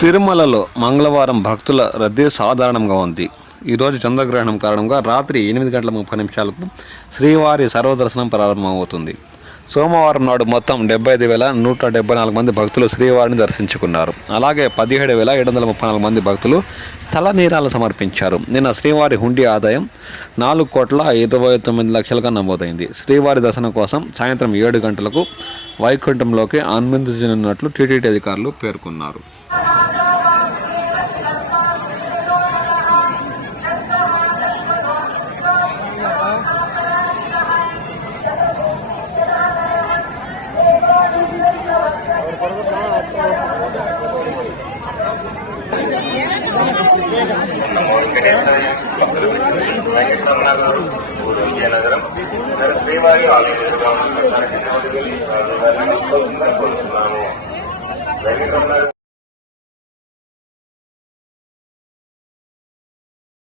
తిరుమలలో మంగళవారం భక్తుల రద్దీ సాధారణంగా ఉంది. ఈరోజు చంద్రగ్రహణం కారణంగా రాత్రి 8:30 శ్రీవారి సర్వదర్శనం ప్రారంభమవుతుంది. సోమవారం నాడు మొత్తం 75,174 మంది భక్తులు శ్రీవారిని దర్శించుకున్నారు. అలాగే 17,734 మంది భక్తులు తలనీరాలు సమర్పించారు. నిన్న శ్రీవారి హుండీ ఆదాయం 4,29,00,000గా నమోదైంది. శ్రీవారి దర్శనం కోసం సాయంత్రం 7 గంటలకు వైకుంఠంలోకి అనుమతించనున్నట్లు టీటీడీ అధికారులు పేర్కొన్నారు. శ్రీవారి ఆలయం